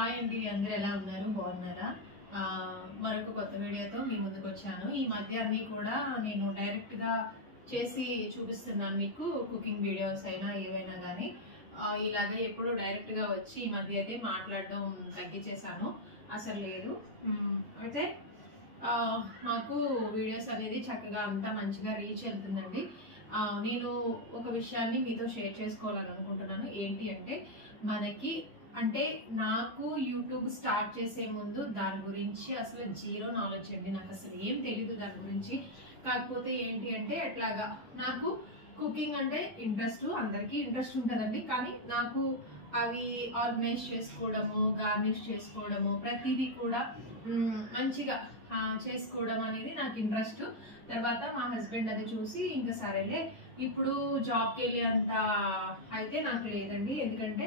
Hi అండి, అందరూ ఎలా ఉన్నారు? బాగున్నారా? మరొక కొత్త వీడియోతో మీ ముందుకు వచ్చాను. ఈ మధ్య అన్నీ కూడా నేను డైరెక్ట్గా చేసి చూపిస్తున్నాను మీకు, కుకింగ్ వీడియోస్ అయినా ఏవైనా కానీ. ఇలాగే ఎప్పుడు డైరెక్ట్గా వచ్చి ఈ మధ్య అయితే మాట్లాడడం తగ్గించేశాను, అసలు లేదు. అయితే మాకు వీడియోస్ అనేది చక్కగా అంతా మంచిగా రీచ్ వెళ్తుందండి. నేను ఒక విషయాన్ని మీతో షేర్ చేసుకోవాలని అనుకుంటున్నాను. ఏంటి అంటే, మనకి అంటే నాకు యూట్యూబ్ స్టార్ట్ చేసే ముందు దాని గురించి అసలు జీరో నాలెడ్జ్ అండి. నాకు అసలు ఏం తెలీదు దాని గురించి. కాకపోతే ఏంటి అంటే, ఎట్లాగా నాకు కుకింగ్ అంటే ఇంట్రెస్ట్, అందరికీ ఇంట్రెస్ట్ ఉంటుందండి. కానీ నాకు అవి ఆర్గనైజ్ చేసుకోవడము, గార్నిష్ చేసుకోవడము, ప్రతిదీ కూడా మంచిగా చేసుకోవడం అనేది నాకు ఇంట్రెస్ట్. తర్వాత మా హస్బెండ్ అది చూసి ఇంకా సరేలే, ఇప్పుడు జాబ్కి వెళ్ళే అంత అయితే నాకు లేదండి. ఎందుకంటే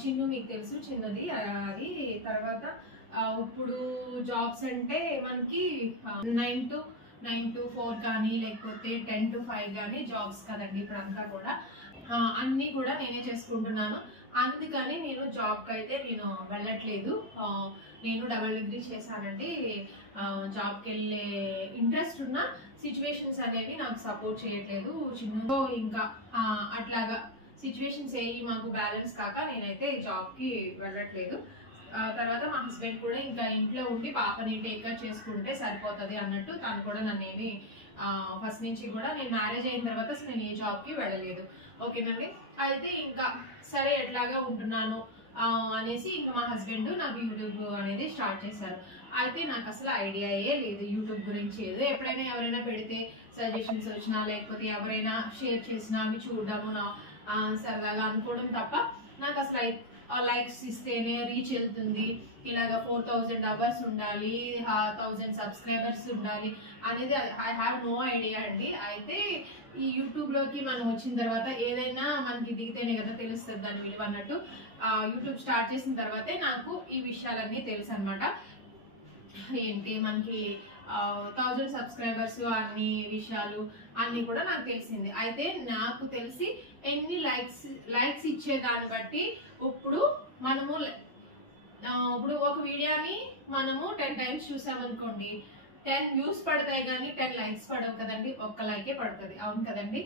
చిన్ను మీకు తెలుసు, చిన్నది అది. తర్వాత ఇప్పుడు జాబ్స్ అంటే మనకి 9 to 4 కానీ లేకపోతే 10 to 5 కానీ జాబ్స్ కదండి ఇప్పుడంతా కూడా. అన్నీ కూడా నేనే చేసుకుంటున్నాను. అందుకని నేను జాబ్కి అయితే నేను వెళ్ళట్లేదు. నేను డబుల్ డిగ్రీ చేశానండి. జాబ్కి వెళ్ళే ఇంట్రెస్ట్ ఉన్న సిచ్యువేషన్స్ అనేవి నాకు సపోర్ట్ చేయట్లేదు చిన్నతో. ఇంకా అట్లాగా సిచ్యువేషన్స్ ఏవి మాకు బ్యాలెన్స్ కాక నేనైతే జాబ్కి వెళ్ళట్లేదు. తర్వాత మా హస్బెండ్ కూడా ఇంకా ఇంట్లో ఉండి పాపని టేక్ కేర్ చేసుకుంటే సరిపోతుంది అన్నట్టు, తను కూడా నన్నేమి ఫస్ట్ నుంచి కూడా, నేను మ్యారేజ్ అయిన తర్వాత అసలు నేను ఏ జాబ్కి వెళ్ళలేదు. ఓకేనండి. అయితే ఇంకా సరే ఎట్లాగా ఉంటున్నాను అనేసి ఇంకా మా హస్బెండ్ నాకు యూట్యూబ్ అనేది స్టార్ట్ చేశారు. అయితే నాకు అసలు ఐడియాయే లేదు యూట్యూబ్ గురించి. ఏదో ఎప్పుడైనా ఎవరైనా పెడితే సజెషన్స్ వచ్చినా లేకపోతే ఎవరైనా షేర్ చేసినా అవి చూడడము సరదాగా అనుకోవడం తప్ప, నాకు అసలు లైక్స్ ఇస్తేనే రీచ్ వెళ్తుంది, ఇలాగ 4000 అవర్స్ ఉండాలి, 1000 సబ్స్క్రైబర్స్ ఉండాలి అనేది ఐ హ్యావ్ నో ఐడియా అండి. అయితే ఈ యూట్యూబ్లోకి మనం వచ్చిన తర్వాత ఏదైనా మనకి దిగితేనే కదా తెలుస్తుంది దాని విలువ అన్నట్టు, యూట్యూబ్ స్టార్ట్ చేసిన తర్వాతే నాకు ఈ విషయాలన్నీ తెలుసు అనమాట. ఏంటి మనకి 1000 సబ్స్క్రైబర్స్ అన్ని విషయాలు అన్ని కూడా నాకు తెలిసింది. అయితే నాకు తెలిసి ఎన్ని లైక్స్ ఇచ్చేదాన్ని బట్టి ఇప్పుడు మనము ఇప్పుడు ఒక వీడియోని మనము 10 times చూసామనుకోండి, 10 views పడతాయి కానీ 10 likes పడవు కదండి. ఒక్క లైకే పడుతుంది, అవును కదండి.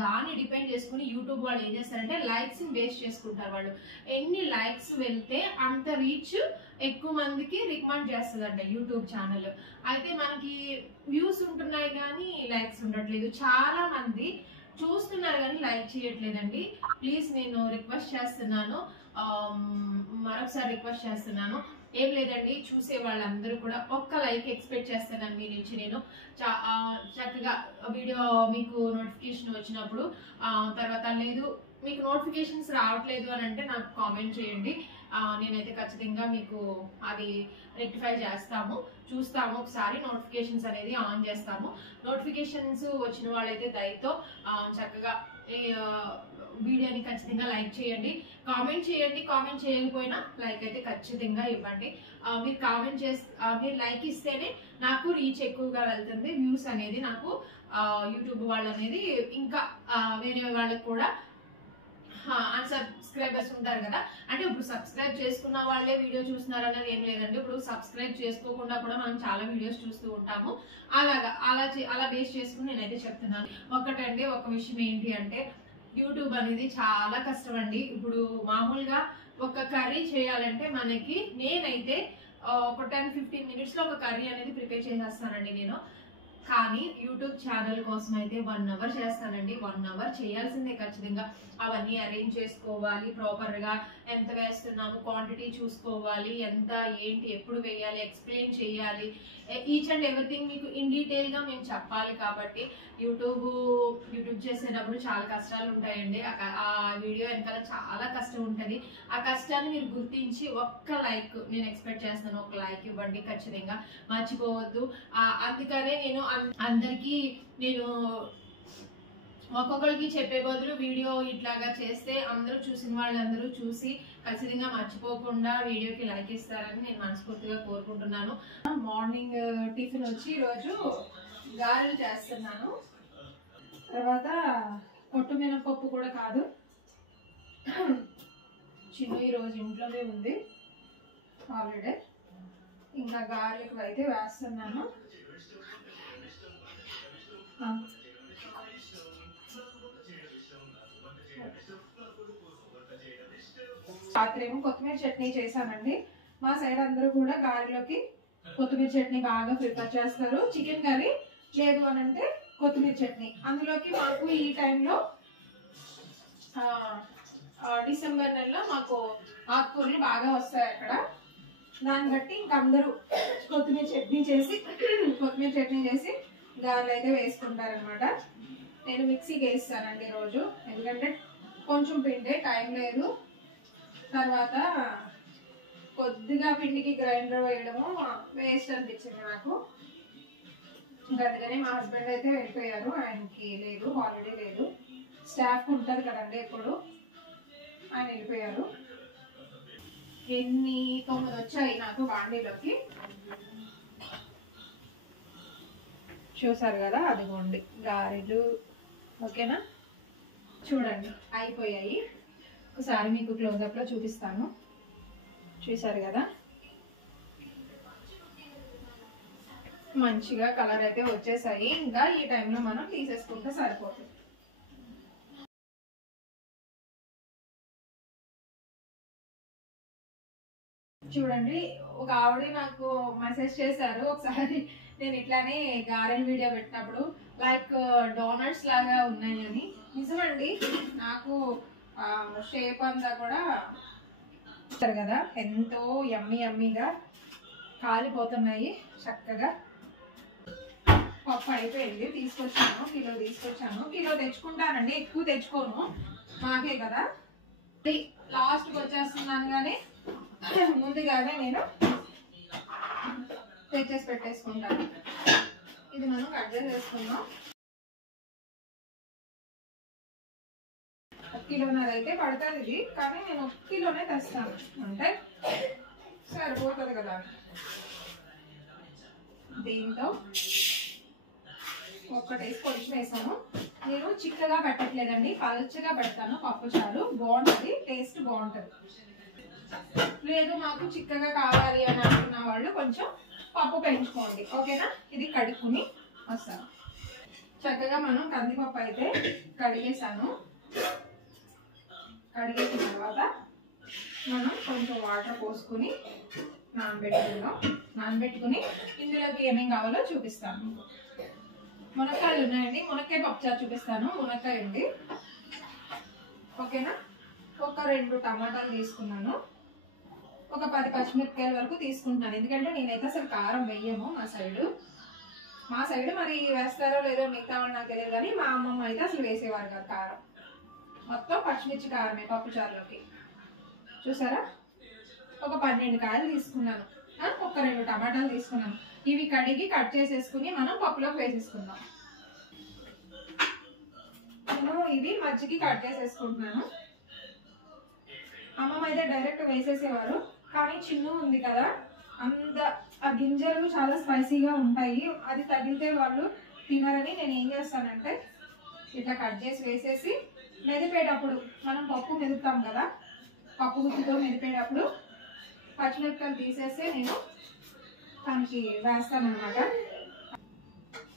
దాన్ని డిపెండ్ చేసుకుని యూట్యూబ్ వాళ్ళు ఏం చేస్తారంటే లైక్స్ ని బేస్ చేసుకుంటారు. వాళ్ళు ఎన్ని లైక్స్ వెళ్తే అంత రీచ్ ఎక్కువ మందికి రికమెండ్ చేస్తుందంట యూట్యూబ్ ఛానల్. అయితే మనకి వ్యూస్ ఉంటున్నాయి కానీ లైక్స్ ఉండట్లేదు. చాలా మంది చూస్తున్నారు కానీ లైక్ చేయట్లేదండి. ప్లీజ్ నేను రిక్వెస్ట్ చేస్తున్నాను, మరొకసారి రిక్వెస్ట్ చేస్తున్నాను. ఏం లేదండి, చూసే వాళ్ళందరూ కూడా ఒక్క లైక్ ఎక్స్పెక్ట్ చేస్తాను మీ నుంచి. నేను చక్కగా వీడియో మీకు నోటిఫికేషన్ వచ్చినప్పుడు, తర్వాత లేదు మీకు నోటిఫికేషన్స్ రావట్లేదు అని అంటే నాకు కామెంట్ చేయండి. నేనైతే ఖచ్చితంగా మీకు అది రెక్టిఫై చేస్తాము, చూస్తాము. ఒకసారి నోటిఫికేషన్స్ అనేది ఆన్ చేస్తాము. నోటిఫికేషన్స్ వచ్చిన వాళ్ళైతే దయతో చక్కగా వీడియోని ఖచ్చితంగా లైక్ చేయండి, కామెంట్ చేయండి. కామెంట్ చేయకపోయినా లైక్ అయితే ఖచ్చితంగా ఇవ్వండి. మీరు కామెంట్ మీరు లైక్ ఇస్తేనే నాకు రీచ్ ఎక్కువగా వెళ్తుంది, వ్యూస్ అనేది నాకు యూట్యూబ్ వాళ్ళు అనేది ఇంకా వేరే వాళ్ళకి కూడా అన్సబ్స్క్రైబర్స్ ఉంటారు కదా. అంటే ఇప్పుడు సబ్స్క్రైబ్ చేసుకున్న వాళ్ళే వీడియో చూస్తున్నారు అనేది ఏం లేదండి. ఇప్పుడు సబ్స్క్రైబ్ చేసుకోకుండా కూడా మనం చాలా వీడియోస్ చూస్తూ ఉంటాము. అలా బేస్ చేసుకుని నేనైతే చెప్తున్నాను. ఒకటండి, ఒక విషయం ఏంటి అంటే, యూట్యూబ్ అనేది చాలా కష్టం అండి. ఇప్పుడు మామూలుగా ఒక కర్రీ చేయాలంటే మనకి, నేనైతే ఒక 10-15 minutes లో ఒక కర్రీ అనేది ప్రిపేర్ చేసేస్తానండి నేను. కానీ యూట్యూబ్ ఛానల్ కోసం అయితే 1 hour చేస్తానండి. 1 hour చేయాల్సిందే ఖచ్చితంగా. అవన్నీ అరేంజ్ చేసుకోవాలి ప్రాపర్గా, ఎంత వేస్తున్నాము, క్వాంటిటీ చూసుకోవాలి, ఎంత ఏంటి ఎప్పుడు వేయాలి, ఎక్స్ప్లెయిన్ చేయాలి, ఈచ్ అండ్ ఎవ్రీథింగ్ మీకు ఇన్ డీటెయిల్గా మేము చెప్పాలి. కాబట్టి యూట్యూబ్ చేసేటప్పుడు చాలా కష్టాలు ఉంటాయండి. ఆ వీడియో వెనకాల చాలా కష్టం ఉంటుంది. ఆ కష్టాన్ని మీరు గుర్తించి ఒక్క లైక్ నేను ఎక్స్పెక్ట్ చేస్తాను, ఒక లైక్ ఇవ్వండి ఖచ్చితంగా, మర్చిపోవద్దు. అందుకనే నేను అందరికీ ఒక్కొక్కరికి చెప్పే బదులు వీడియో ఇట్లాగా చేస్తే అందరూ చూసిన వాళ్ళందరూ చూసి ఖచ్చితంగా మర్చిపోకుండా వీడియోకి లైక్ ఇస్తారని నేను మనస్ఫూర్తిగా కోరుకుంటున్నాను. మార్నింగ్ టిఫిన్ వచ్చి ఈరోజు గారెలు చేస్తున్నాను. తర్వాత పొట్టు మినపప్పు కూడా కాదు, చిన్న ఈరోజు ఇంట్లోనే ఉంది. ఆల్రెడీ. ఇంకా గార్లిక్ అయితే వేస్తున్నాను. రాత్రి ఏమో కొత్తిమీర చట్నీ చేశానండి. మా సైడ్ అందరూ కూడా గారెలోకి కొత్తిమీర చట్నీ బాగా ప్రిపేర్ చేస్తారు. చికెన్ కర్రీ లేదు అని అంటే కొత్తిమీర చట్నీ. అందులోకి మాకు ఈ టైంలో డిసెంబర్ నెలలో మాకు ఆకుకూరలు బాగా వస్తాయి అక్కడ. దాన్ని బట్టి ఇంక అందరూ కొత్తిమీర చట్నీ చేసి గారెలు అయితే వేసుకుంటారనమాట. నేను మిక్సీకి వేస్తానండి రోజు, ఎందుకంటే కొంచెం పిండే టైం లేదు. తర్వాత కొద్దిగా పిండికి గ్రైండర్ వేయడము వేస్ట్ అనిపించింది నాకు. ఇంకా అందుకని మా హస్బెండ్ అయితే వెళ్ళిపోయారు, ఆయనకి లేదు, హాలిడే లేదు. స్టాఫ్ ఉంటుంది కదండి ఎప్పుడు, ఆయన వెళ్ళిపోయారు. 9 వచ్చాయి నాకు బాండీలోకి. చూసారు కదా, అదిగోండి గారెలు. ఓకేనా, చూడండి అయిపోయాయి. ఒకసారి మీకు క్లోజప్లో చూపిస్తాను. చూసారు కదా, మంచిగా కలర్ అయితే వచ్చేసాయి. ఇంకా ఈ టైంలో మనం తీసేసుకుంటే సరిపోతుంది. చూడండి, ఒక ఆవిడ నాకు మెసేజ్ చేశారు ఒకసారి, నేను ఇట్లానే గారెన్ వీడియో పెట్టినప్పుడు లైక్ డోనట్స్ లాగా ఉన్నాయని. నిజమండి, నాకు షేప్ అంతా కూడా చూస్తారు కదా, ఎంతో యమ్మీగా కాలిపోతున్నాయి చక్కగా. పప్పు అయిపోయింది, కిలో తెచ్చుకుంటానండి, ఎక్కువ తెచ్చుకోను, మాకే కదా. లాస్ట్కి వచ్చేస్తున్నాను కానీ ముందుగానే నేను తెచ్చేసి పెట్టేసుకుంటాను. ఇది మనం కట్ చేసేసుకుందాం. 1 కిలోన్నర అయితే పడుతుంది ఇది, కానీ నేను 1 కిలోనే తెస్తాను, అంటే సరిపోతుంది కదా. దీంతో ఒక్కటేసి కొంచెం వేసాను. నేను చిక్కగా పెట్టట్లేదండి, పల్చగా పెడతాను. పప్పు చారు బాగుంటుంది, టేస్ట్ బాగుంటుంది. లేదు మాకు చిక్కగా కావాలి అని అనుకున్న వాళ్ళు కొంచెం పప్పు పెంచుకోండి. ఓకేనా, ఇది కడుక్కుని వస్తాను. చక్కగా మనం కందిపప్పు అయితే కడిగేసాను. కడిగేసిన తర్వాత మనం కొంచెం వాటర్ పోసుకుని నానబెట్టుకుని ఇందులోకి ఏమేమి కావాలో చూపిస్తాను. మునక్కాయలు ఉన్నాయండి, మునక్కాయ పప్పుచారు చూపిస్తాను. మునక్కాయ ఉంది. ఓకేనా, ఒక 2 టమాటాలు తీసుకున్నాను. ఒక 10 పచ్చిమిరపకాయల వరకు తీసుకుంటున్నాను, ఎందుకంటే నేనైతే అసలు కారం వేయము. మా సైడ్ మరి వేస్తారో లేదో మిగతా వాళ్ళు నాకు తెలియదు, కానీ మా అమ్మమ్మ అయితే అసలు వేసేవారు కాదు కారం. మొత్తం పచ్చిమిర్చి కారమే పప్పుచారులోకి. చూసారా, ఒక 12 కాయలు తీసుకున్నాను. ఒక 2 టమాటాలు తీసుకున్నాను. ఇవి కడిగి కట్ చేసేసుకుని మనం పప్పులోకి వేసేసుకుందాం. నేను ఇవి మజ్జికి కట్ చేసేసుకుంటున్నాను. అమ్మమ్మ అయితే డైరెక్ట్ వేసేసేవారు, కానీ చిన్న ఉంది కదా, ఆ గింజలు చాలా స్పైసీగా ఉంటాయి, అది తగిలితే వాళ్ళు తినరని నేను ఏం చేస్తానంటే ఇట్లా కట్ చేసి వేసేసి మెదిపేటప్పుడు, మనం పప్పు మెదుపుతాం కదా, పప్పు గుత్తితో మెదిపేటప్పుడు పచ్చిమిరపకాయలు తీసేసి నేను దానికి వేస్తాను అనమాట.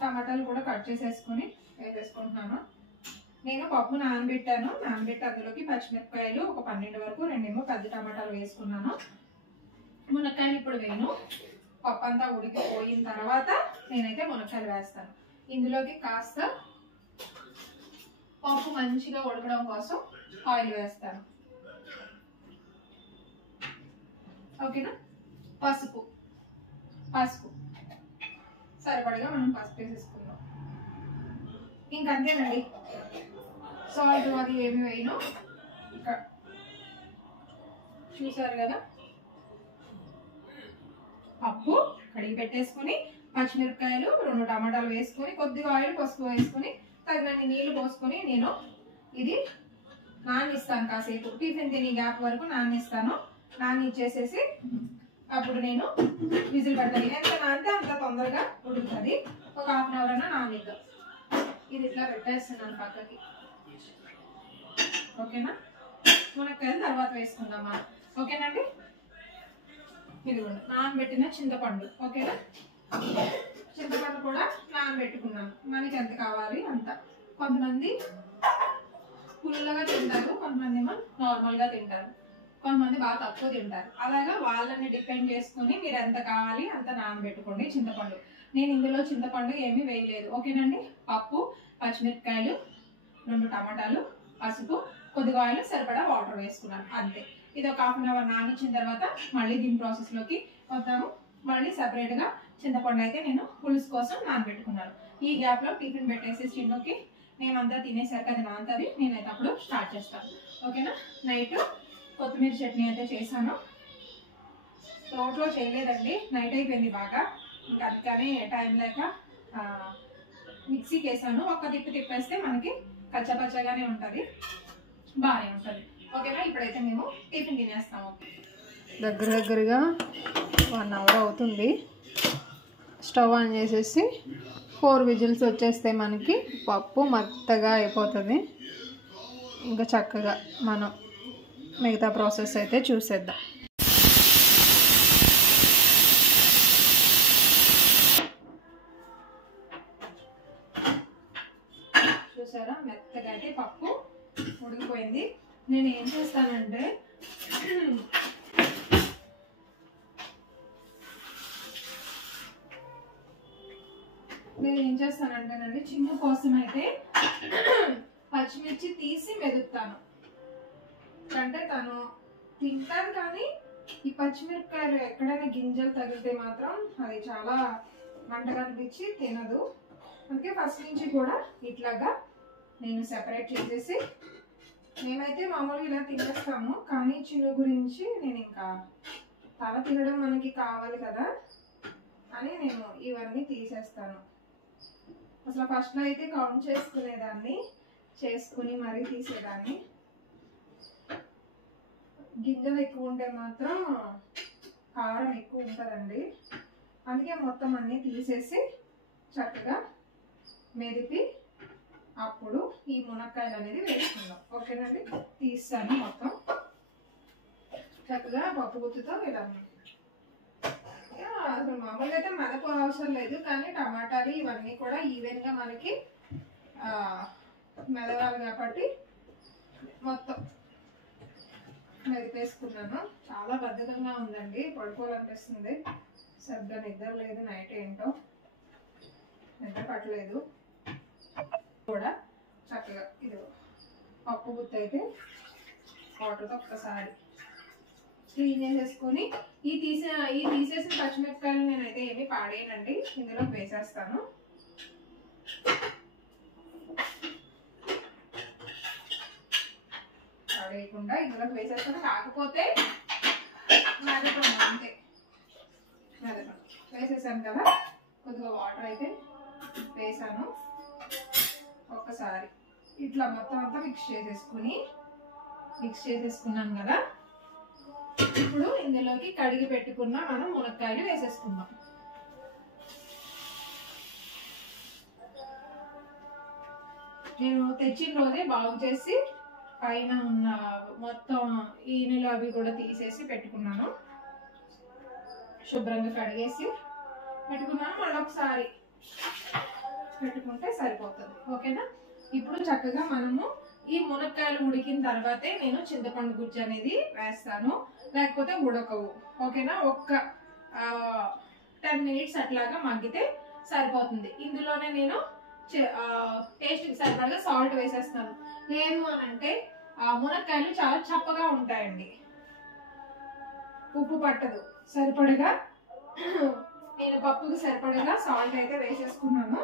టమాటాలు కూడా కట్ చేసేసుకుని వేసేసుకుంటున్నాను. నేను పప్పు నానబెట్టి అందులోకి పచ్చిమిరపకాయలు ఒక 12 వరకు, 2 పెద్ద టమాటాలు వేసుకున్నాను. మునక్కాయలు ఇప్పుడు వేయను, పప్పు అంతా ఉడికిపోయిన తర్వాత నేనైతే మునక్కాయలు వేస్తాను. ఇందులోకి కాస్త పప్పు మంచిగా ఉడకడం కోసం ఆయిల్ వేస్తాను. ఓకేనా, పసుపు సరిపడగా మనం పసుపు వేసేసుకుందాం. ఇంకంతేనండి, సాల్ట్ అది ఏమి వేయను. ఇక్కడ చూసారు కదా, పప్పు కడిగి పెట్టేసుకుని పచ్చిమిరపకాయలు 2 టమాటాలు వేసుకొని కొద్దిగా ఆయిల్ పసుపు వేసుకొని తగినన్ని నీళ్లు పోసుకొని నేను ఇది నానిస్తాను. కాసేపు టిఫిన్ తిని గ్యాప్ వరకు నానిస్తాను. నానిచ్చేసేసి అప్పుడు నేను విజిల్ పెడతాను. ఎంత నానితే అంత తొందరగా ఉడుకుతుంది. ఒక 1/2 అవర్ అన్నా నానిద్దాం. ఇది ఇట్లా పెట్టేస్తున్నాను పక్కకి. ఓకేనా, మునక్కాయలు తర్వాత వేసుకుందామా? ఓకేనండి. ఇదిగోండి నానబెట్టిన చింతపండు. ఓకేనా, చింతపండు కూడా నానబెట్టుకున్నాను. మనకి ఎంత కావాలి అంత. కొంతమంది పుల్లగా తింటారు, కొంతమంది ఏమో నార్మల్గా తింటారు, కొంతమంది బాగా తక్కువ తింటారు. అలాగా వాళ్ళని డిపెండ్ చేసుకుని మీరు ఎంత కావాలి అంత నానబెట్టుకోండి చింతపండు. నేను ఇందులో చింతపండు ఏమీ వేయలేదు. ఓకేనండి, పప్పు, పచ్చిమిరపకాయలు, 2 టమాటాలు, పసుపు, కొద్దిగా ఆయిల్, సరిపడా వాటర్ వేసుకున్నాను అంతే. ఇది ఒక 1/2 అవర్ నానిచ్చిన తర్వాత మళ్ళీ దీని ప్రాసెస్లోకి వద్దాము. మళ్ళీ సపరేట్గా చింతపండు అయితే నేను పులుసు కోసం నానబెట్టుకున్నాను. ఈ గ్యాప్లో టిఫిన్ పెట్టేసి చిన్నకి మేమంతా తినేసరికి అది నానుతుంది. నేనైతే అప్పుడు స్టార్ట్ చేస్తాను. ఓకేనా, నైట్ కొత్తిమీర చట్నీ అయితే చేశాను. రోట్లో చేయలేదండి, నైట్ అయిపోయింది బాగా. ఇంకా అందుకని టైం లేక మిక్సీకి వేసాను. ఒక్క తిప్పేస్తే మనకి పచ్చగానే ఉంటుంది, బాగానే ఉంటుంది. ఓకేనా, ఇప్పుడైతే మేము టిఫిన్ తినేస్తాము. దగ్గరగా 1 అవర్ అవుతుంది. స్టవ్ ఆన్ చేసేసి 4 విజిల్స్ వచ్చేస్తే మనకి పప్పు మెత్తగా అయిపోతుంది. ఇంకా చక్కగా మనం మిగతా ప్రాసెస్ అయితే చూసేద్దాం. చూసారా, మెత్తగా అయితే పప్పు ఉడికిపోయింది. నేను ఏం చేస్తానంటే చిన్న కోసం అయితే పచ్చిమిర్చి తీసి మెదుపుతాను. అంటే తను తింటారు, కానీ ఈ పచ్చిమిరపకాయలు ఎక్కడైనా గింజలు తగిలితే మాత్రం అది చాలా మంటగా అనిపించి తినదు. అందుకే ఫస్ట్ నుంచి కూడా ఇట్లాగా నేను సెపరేట్ చేసేసి, మేమైతే మామూలుగా ఇలా తినేస్తాము, కానీ చిన్న గురించి నేను ఇంకా తల తినడం మనకి కావాలి కదా అని నేను ఇవన్నీ తీసేస్తాను. అసలు ఫస్ట్లో అయితే కౌంట్ చేసుకునేదాన్ని, చేసుకుని మరీ తీసేదాన్ని. గింజలు ఎక్కువ ఉంటే మాత్రం కారం ఎక్కువ ఉంటుందండి. అందుకే మొత్తం అన్నీ తీసేసి చక్కగా మెదిపి అప్పుడు ఈ మునక్కాయలు అనేది వేసుకుందాం. ఓకేనండి, తీస్తాను మొత్తం చక్కగా పప్పు గుత్తుతో ఇలా. అసలు మామూలుగా అయితే మెదప అవసరం లేదు, కానీ టమాటాలు ఇవన్నీ కూడా ఈవెన్గా మనకి మెదవాలి కాబట్టి మొత్తం మెదిపేసుకున్నాను. చాలా బద్ధకంగా ఉందండి, పడుకోవాలనిపిస్తుంది. సరిగ్గా నిద్ర లేదు, నైట్ ఏంటో నిద్ర పట్టలేదు కూడా. చక్కగా ఇది పప్పు గుత్తి అయితే వాటర్తో ఒక్కసారి క్లీన్ చేసేసుకొని ఈ తీసేసిన పచ్చిమిరపకాయలు నేనైతే ఏమీ పాడేయనండి, ఇందులో వేసేస్తాను. పాడేయకుండా ఇందులోకి వేసేస్తాను. కాకపోతే మెదపండి అంతే, మెదపండి వేసేసాను కదా. కొద్దిగా వాటర్ అయితే వేసాను. ఒక్కసారి ఇట్లా మొత్తం అంతా మిక్స్ చేసేసుకున్నాను కదా. ఇప్పుడు ఇందులోకి కడిగి పెట్టుకున్న మనం మునక్కాయలు వేసేసుకుందాం. నేను తెచ్చిన రోజే బాగు చేసి పైన ఉన్న మొత్తం ఈనెలు అవి కూడా తీసేసి పెట్టుకున్నాను. శుభ్రంగా కడిగేసి పెట్టుకున్నాను. మళ్ళీ ఒకసారి పెట్టుకుంటే సరిపోతుంది. ఓకేనా, ఇప్పుడు చక్కగా మనము ఈ మునక్కాయలు ఉడికిన తర్వాతే నేను చింతపండు గుజ్జు అనేది వేస్తాను, లేకపోతే ఉడకవు. ఓకేనా, ఒక్క 10 మినిట్స్ అట్లాగా మగ్గితే సరిపోతుంది. ఇందులోనే నేను టేస్ట్కి సరిపడగా సాల్ట్ వేసేస్తాను. లేదు అని అంటే మునక్కాయలు చాలా చప్పగా ఉంటాయండి, ఉప్పు పట్టదు. సరిపడగా నేను పప్పుకి సరిపడగా సాల్ట్ అయితే వేసేసుకున్నాను.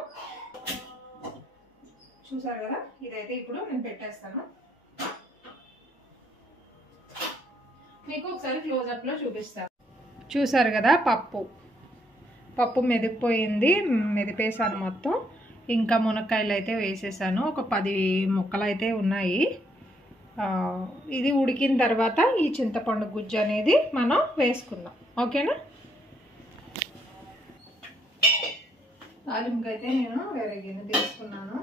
చూసారు కదా, ఇదైతే ఇప్పుడు నేను పెట్టేస్తాను. మీకు ఒకసారి క్లోజప్లో చూపిస్తాను. చూసారు కదా, పప్పు మెదిపోయింది, మెదిపేసాను మొత్తం. ఇంకా మునక్కాయలు అయితే వేసేసాను. ఒక 10 ముక్కలు అయితే ఉన్నాయి. ఇది ఉడికిన తర్వాత ఈ చింతపండు గుజ్జు అనేది మనం వేసుకుందాం. ఓకేనా, తాలింపుకైతే నేను వేరే గిన్నె తీసుకున్నాను.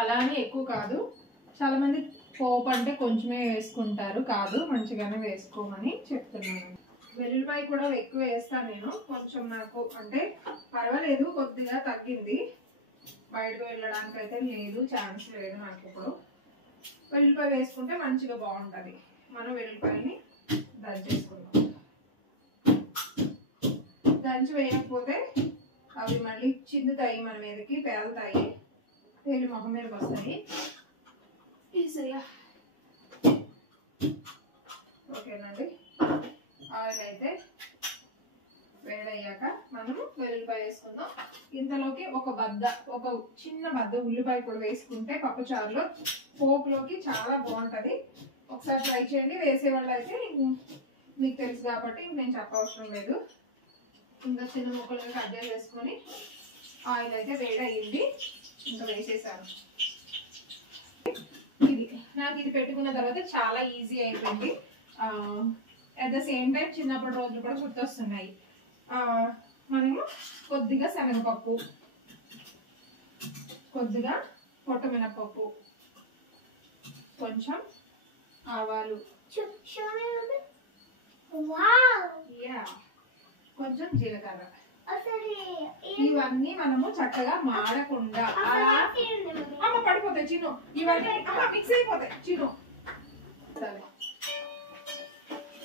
అలానే ఎక్కువ కాదు, చాలామంది పోపు అంటే కొంచెమే వేసుకుంటారు, కాదు మంచిగానే వేసుకోమని చెప్తున్నాను. వెల్లుల్లిపాయ కూడా ఎక్కువ వేస్తాను నేను, కొంచెం నాకు అంటే పర్వాలేదు, కొద్దిగా తగ్గింది. బయటకు వెళ్ళడానికి అయితే లేదు, ఛాన్స్ లేదు నాకు. ఇప్పుడు వెల్లుల్లిపాయ వేసుకుంటే మంచిగా బాగుంటుంది. మనం వెల్లుల్లిపాయని దంచేసుకుందాం. దంచి వేయకపోతే అవి మళ్ళీ చిందుతాయి, మన మీదకి పేలుతాయి, తేలి మొహం మీదకి వస్తాయి. ఓకేనండి. ఆయిల్ అయితే వేడయ్యాక మనము వెల్లుల్లిపాయ వేసుకుందాం. ఇంతలోకి ఒక చిన్న బద్ద ఉల్లిపాయ కూడా వేసుకుంటే పప్పుచారులో పోపులోకి చాలా బాగుంటుంది. ఒకసారి ట్రై చేయండి. వేసేవాళ్ళు అయితే మీకు తెలుసు కాబట్టి నేను చెప్పవసరం లేదు. ఇంకా చిన్న ముక్కలుగా కట్ చేసేసుకొని ఆయిల్ అయితే వేడయ్యింది, ఇంకా వేసేసాను. నాకు ఇది పెట్టుకున్న తర్వాత చాలా ఈజీ అయిపోయింది. అట్ ద సేమ్ టైం చిన్నప్పటి రోజులు కూడా గుర్తొస్తున్నాయి. మనము కొద్దిగా శనగపప్పు, కొద్దిగా పొట్టమినపప్పు, కొంచెం ఆవాలు, కొంచెం జీలకర్ర, ఇవన్నీ మనము చక్కగా మాడకుండా అమ్మ పడిపోతాయి చిన్ను, ఇవన్నీ మిక్స్ అయిపోతాయి చిన్ను.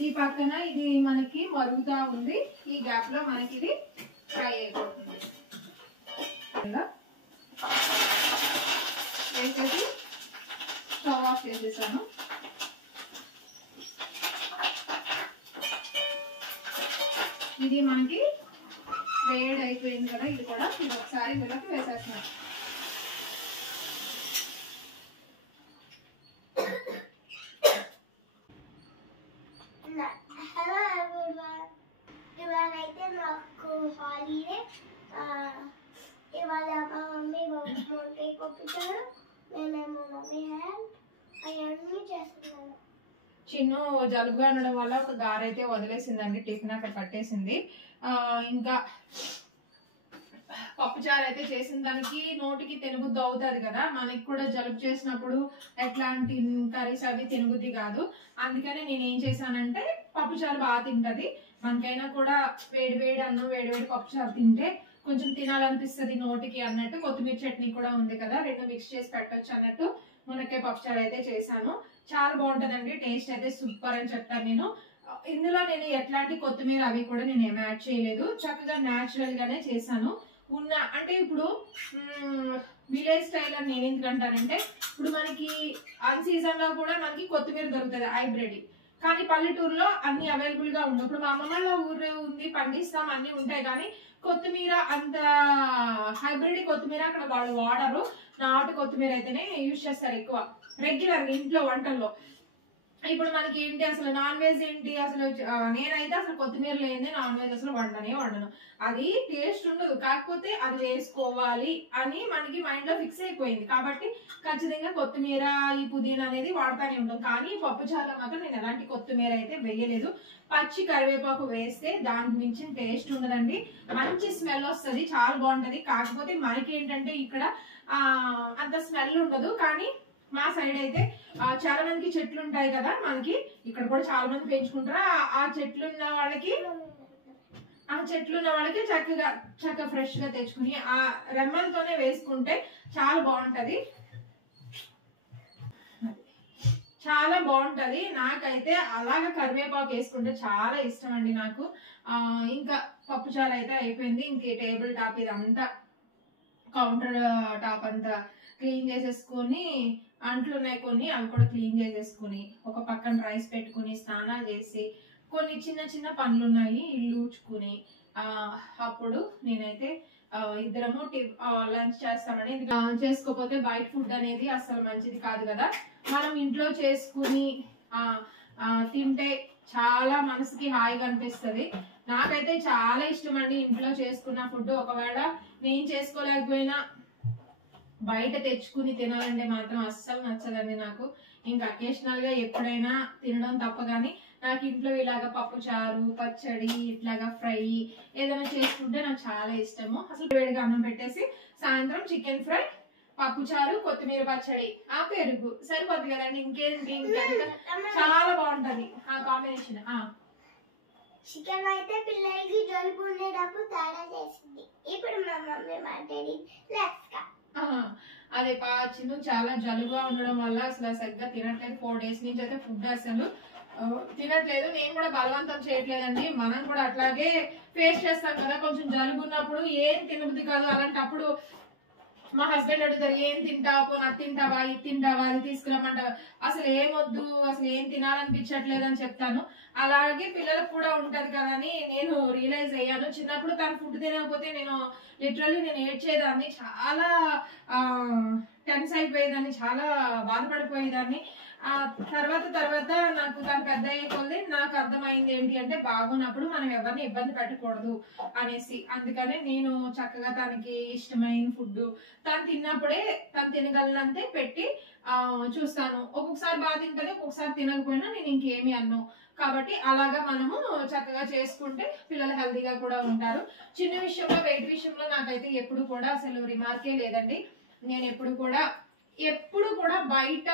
ఈ పక్కన ఇది మనకి మరుగుతా ఉంది, ఈ గ్యాప్ లో మనకి ఇది ఫ్రై అయిపోతుంది. వేసేసి స్టవ్ ఆఫ్ చేసేసాను. ఇది మనకి వేడి అయిపోయింది కదా, ఇది కూడా ఒకసారి ఇందులోకి వేసేస్తున్నాను. హలో ఎవ్రీవన్, ఇవాళ అయితే నాకు హాలిడే. ఇవాళ మా మమ్మీ వంకాయ పంపించారు, నేనేమో మమ్మీ హ్యాండ్ అవన్నీ చేస్తున్నాను. చిన్ను జలుబుగా ఉండడం వల్ల ఒక గారైతే వదిలేసిందండి, టిఫిన్ అక్కడ కట్టేసింది. ఇంకా పప్పుచారు అయితే చేసిన దానికి నోటికి తినబుద్ధి అవుతుంది కదా, మనకి కూడా జలుబు చేసినప్పుడు ఎట్లాంటి కర్రీస్ అవి తినబుద్ధి కాదు. అందుకనే నేను ఏం చేశానంటే పప్పుచారు బాగా తింటది, మనకైనా కూడా వేడి వేడి అన్నం వేడి వేడి పప్పుచారు తింటే కొంచెం తినాలనిపిస్తుంది నోటికి అన్నట్టు. కొత్తిమీర చట్నీ కూడా ఉంది కదా, రెండు మిక్స్ చేసి పెట్టొచ్చు అన్నట్టు మునక్కాయ పప్పుచారు అయితే చేశాను. చాలా బాగుంటుందండి, టేస్ట్ అయితే సూపర్ అని చెప్తాను నేను. ఇందులో నేను ఎట్లాంటి కొత్తిమీర అవి కూడా నేను ఏమి యాడ్ చేయలేదు, చక్కగా న్యాచురల్ గానే చేశాను. అంటే ఇప్పుడు విలేజ్ స్టైల్ అని నేను ఎందుకంటానంటే, ఇప్పుడు మనకి అన్ సీజన్ లో కూడా మనకి కొత్తిమీర దొరుకుతుంది హైబ్రిడ్, కానీ పల్లెటూరులో అన్ని అవైలబుల్ గా ఉండవు. ఇప్పుడు మా అమ్మమ్మ ఊరు ఉంది, పండిస్తాం, అన్ని ఉంటాయి, కానీ కొత్తిమీర అంత హైబ్రిడ్ కొత్తిమీర అక్కడ వాళ్ళు వాడరు. నాటు కొత్తిమీర అయితేనే యూజ్ చేస్తారు ఎక్కువ రెగ్యులర్ ఇంట్లో వంటల్లో. ఇప్పుడు మనకి ఏంటి అసలు నాన్ వెజ్ ఏంటి అసలు, నేనైతే అసలు కొత్తిమీర లేని నాన్ వెజ్ అసలు వండను. అది టేస్ట్ ఉండదు, కాకపోతే అది వేసుకోవాలి అని మనకి మైండ్ లో ఫిక్స్ అయిపోయింది. కాబట్టి ఖచ్చితంగా కొత్తిమీర ఈ పుదీనా అనేది వాడతానే ఉంటాం. కానీ పప్పుచారులో మాత్రం నేను ఎలాంటి కొత్తిమీర అయితే వేయలేదు. పచ్చి కరివేపాకు వేస్తే దానికి మించిన టేస్ట్ ఉండదండి, మంచి స్మెల్ వస్తుంది, చాలా బాగుంటది. కాకపోతే మనకి ఏంటంటే ఇక్కడ అంత స్మెల్ ఉండదు. కానీ మా సైడ్ అయితే చాలా మందికి చెట్లు ఉంటాయి కదా, మనకి ఇక్కడ కూడా చాలా మంది పెంచుకుంటారు. ఆ చెట్లు ఉన్న వాళ్ళకి చక్కగా ఫ్రెష్ గా తెచ్చుకుని ఆ రెమ్మలతోనే వేసుకుంటే చాలా బాగుంటది, చాలా బాగుంటది. నాకైతే అలాగే కరివేపాకు వేసుకుంటే చాలా ఇష్టం అండి నాకు. ఇంకా పప్పుచారు అయితే అయిపోయింది. ఇంక టేబుల్ టాప్ ఇదంతా కౌంటర్ టాప్ అంతా క్లీన్ చేసేసుకొని, అంట్లు ఉన్నాయి కొన్ని, అవి కూడా క్లీన్ చేసేసుకుని, ఒక పక్కన రైస్ పెట్టుకుని, స్నానాలు చేసి, కొన్ని చిన్న చిన్న పనులు ఉన్నాయి ఇల్లు ఊడ్చుకుని, అప్పుడు నేనైతే ఇద్దరము లంచ్ చేస్తామని. చేసుకోకపోతే బయట ఫుడ్ అనేది అసలు మంచిది కాదు కదా, మనం ఇంట్లో చేసుకుని తింటే చాలా మనసుకి హాయిగా అనిపిస్తుంది. నాకైతే చాలా ఇష్టం అండి ఇంట్లో చేసుకున్న ఫుడ్. ఒకవేళ నేను చేసుకోలేకపోయినా బయట తెచ్చుకుని తినాలంటే మాత్రం అస్సలు నచ్చదండి నాకు. ఇంకా అకేషనల్ గా ఎప్పుడైనా తినడం తప్ప, కానీ నాకు ఇంట్లో ఇలాగా పప్పు చారు, పచ్చడి, ఇట్లాగా ఫ్రై ఏదైనా చేసుకుంటే నాకు చాలా ఇష్టము. అసలు వేడిగా అన్నం పెట్టేసి సాయంత్రం చికెన్ ఫ్రై పప్పుచారు, కొత్తిమీర పచ్చడి, ఆ పెరుగు సరిపోద్ది కదండి. ఇంకేంటి చాలా బాగుంటది ఆ కాంబినేషన్. చికెన్ అయితే పిల్లలకి జలుబు ఉండేటప్పుడు తయారు చేసింది. ఇప్పుడు మా మమ్మీ మాట్లాడి అదే చిన్ను చాలా జలుబుగా ఉండడం వల్ల అసలు సరిగ్గా తినట్లేదు. 4 days నుంచి అయితే ఫుడ్ అసలు తినట్లేదు. నేను కూడా బలవంతం చేయట్లేదండి. మనం కూడా అట్లాగే ఫేస్ చేస్తాం కదా. కొంచెం జలుబు ఉన్నప్పుడు ఏం తినబుద్ధి కాదు. అలాంటప్పుడు మా హస్బెండ్ అడుగుతారు, ఏం తింటావు, నాకు తింటావా, ఇది తింటావా, అది తీసుకురమ్మంటావా, అసలు ఏమొద్దు, అసలు ఏం తినాలనిపించట్లేదు అని చెప్తాను. అలాగే పిల్లలకు కూడా ఉంటది కదా అని నేను రియలైజ్ అయ్యాను. చిన్నప్పుడు తను ఫుడ్ తినకపోతే నేను ఏడ్చేదాన్ని, చాలా టెన్స్ అయిపోయేదాన్ని, చాలా బాధపడిపోయేదాన్ని. తర్వాత నాకు తను పెద్ద అయ్యే కొద్ది నాకు అర్థమైంది ఏంటి అంటే, బాగున్నప్పుడు మనం ఎవరిని ఇబ్బంది పెట్టకూడదు అనేసి. అందుకనే నేను చక్కగా తనకి ఇష్టమైన ఫుడ్ తను తిన్నప్పుడే తను తినగలనంతే పెట్టి చూస్తాను. ఒక్కొక్కసారి బాగా తింటది, ఒక్కొక్కసారి తినకపోయినా నేను ఇంకేమి అన్నాను. కాబట్టి అలాగా మనము చక్కగా చేసుకుంటే పిల్లలు హెల్తీగా కూడా ఉంటారు. చిన్న విషయంలో, వెయిట్ విషయంలో నాకైతే ఎప్పుడు కూడా అసలు రిమార్కే లేదండి. నేను ఎప్పుడు కూడా బయట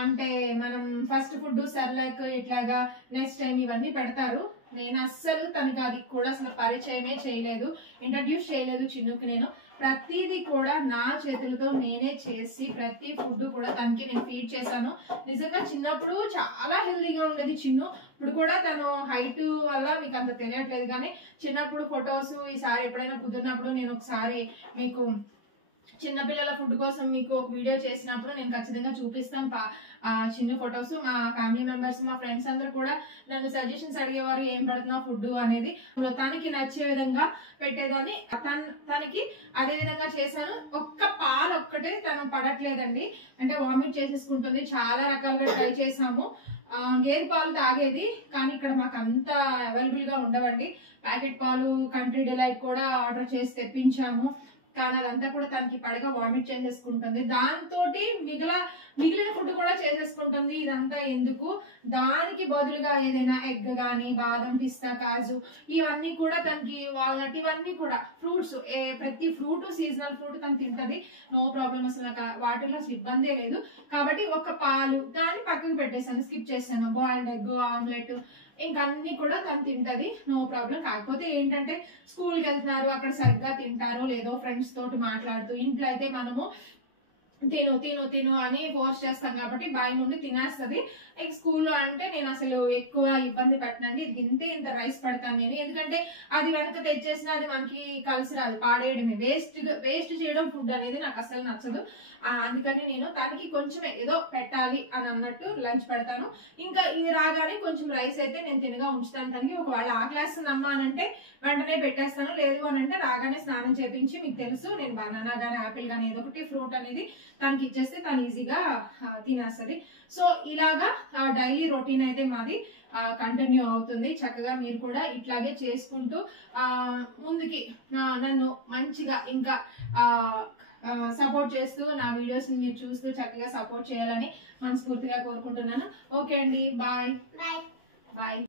అంటే మనం ఫస్ట్ ఫుడ్ సెర్లాక్ ఇట్లాగా నెక్స్ట్ టైం ఇవన్నీ పెడతారు. నేను అస్సలు తనకి అది కూడా అసలు పరిచయమే చేయలేదు, ఇంట్రడ్యూస్ చేయలేదు చిన్నుకి. నేను ప్రతిదీ కూడా నా చేతులతో నేనే చేసి ప్రతి ఫుడ్ కూడా తనకి నేను ఫీడ్ చేశాను. నిజంగా చిన్నప్పుడు చాలా హెల్తీగా ఉండేది చిన్ను. ఇప్పుడు కూడా తను హైట్ వల్ల మీకు అంత తెలియట్లేదు, కానీ చిన్నప్పుడు ఫొటోస్ ఈసారి ఎప్పుడైనా కుదిరినప్పుడు నేను ఒకసారి మీకు చిన్నపిల్లల ఫుడ్ కోసం మీకు ఒక వీడియో చేసినప్పుడు నేను ఖచ్చితంగా చూపిస్తాను చిన్న ఫొటోస్. మా ఫ్యామిలీ మెంబర్స్, మా ఫ్రెండ్స్ అందరూ కూడా నన్ను సజెషన్స్ అడిగేవారు, ఏం పెడుతున్నావు ఫుడ్ అనేది. తనకి నచ్చే విధంగా పెట్టేదాన్ని, తనకి అదే విధంగా చేశాను. ఒక్క పాలు ఒక్కటే తను పడట్లేదండి, అంటే వామిట్ చేసేసుకుంటుంది. చాలా రకాలుగా ట్రై చేసాము. గేదె పాలు తాగేది, కానీ ఇక్కడ మాకు అంత అవైలబుల్ గా ఉండవండి. ప్యాకెట్ పాలు కంట్రీ డిలైట్ కూడా ఆర్డర్ చేసి తెప్పించాము, కానీ అదంతా కూడా తనకి పడగా వామిట్ చేసేసుకుంటుంది. దాంతో మిగిలిన ఫుడ్ కూడా చేసేసుకుంటుంది. ఇదంతా ఎందుకు, దానికి బదులుగా ఏదైనా ఎగ్ కానీ, బాదం, పిస్తా, కాజు ఇవన్నీ కూడా తనకి, వాల్నట్ ఇవన్నీ కూడా ఫ్రూట్స్, ప్రతి ఫ్రూట్ సీజనల్ ఫ్రూట్ తను తింటది, నో ప్రాబ్లం. అసలు నాకు వాటిలో అసలు ఇబ్బందే లేదు. కాబట్టి ఒక పాలు దాన్ని పక్కకు పెట్టేసాను, స్కిప్ చేశాను. బాయిల్డ్ ఎగ్, ఆమ్లెట్ ఇంకా అన్ని కూడా తను తింటది, నో ప్రాబ్లం. కాకపోతే ఏంటంటే స్కూల్కి వెళ్తున్నారు, అక్కడ సరిగ్గా తింటారో లేదో ఫ్రెండ్స్ తోటి మాట్లాడుతూ, ఇంట్లో అయితే మనము తిను అని ఫోర్స్ చేస్తాం కాబట్టి బయట నుండి తినేస్తుంది. స్కూల్లో అంటే నేను అసలు ఎక్కువ ఇబ్బంది పెట్టనండి. ఇది ఇంత రైస్ పెడతాను నేను, ఎందుకంటే అది వెనక తెచ్చేసినా అది మనకి కలిసి రాదు, పాడేయడమే, వేస్ట్ చేయడం ఫుడ్ అనేది నాకు అసలు నచ్చదు. అందుకని నేను తనకి కొంచెం ఏదో పెట్టాలి అని అన్నట్టు లంచ్ పెడతాను. ఇంకా ఇది రాగానే కొంచెం రైస్ అయితే నేను తినగా ఉంచుతాను తనకి. ఒకవేళ ఆకలేస్తుందమ్మా అని అంటే వెంటనే పెట్టేస్తాను, లేదు అని అంటే రాగానే స్నానం చేపించి, మీకు తెలుసు నేను బనానా కానీ యాపిల్ కానీ ఏదో ఒకటి ఫ్రూట్ అనేది తనకి ఇచ్చేస్తే తను ఈజీగా తినేస్తుంది. సో ఇలాగా డైలీ రొటీన్ అయితే మాది కంటిన్యూ అవుతుంది. చక్కగా మీరు కూడా ఇట్లాగే చేసుకుంటూ ముందుకి నన్ను మంచిగా ఇంకా సపోర్ట్ చేస్తూ నా వీడియోస్ మీరు చూస్తూ చక్కగా సపోర్ట్ చేయాలని మనస్ఫూర్తిగా కోరుకుంటున్నాను. ఓకే అండి, బాయ్ బాయ్.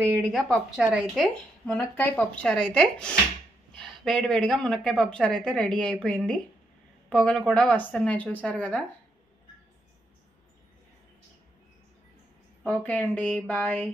వేడిగా పప్పుచారు అయితే, మునక్కాయ పప్పుచారు అయితే, వేడిగా మునక్కాయ పప్పుచారు అయితే రెడీ అయిపోయింది. పొగలు కూడా వస్తున్నాయి, చూసారు కదా. ఓకే అండి, బాయ్.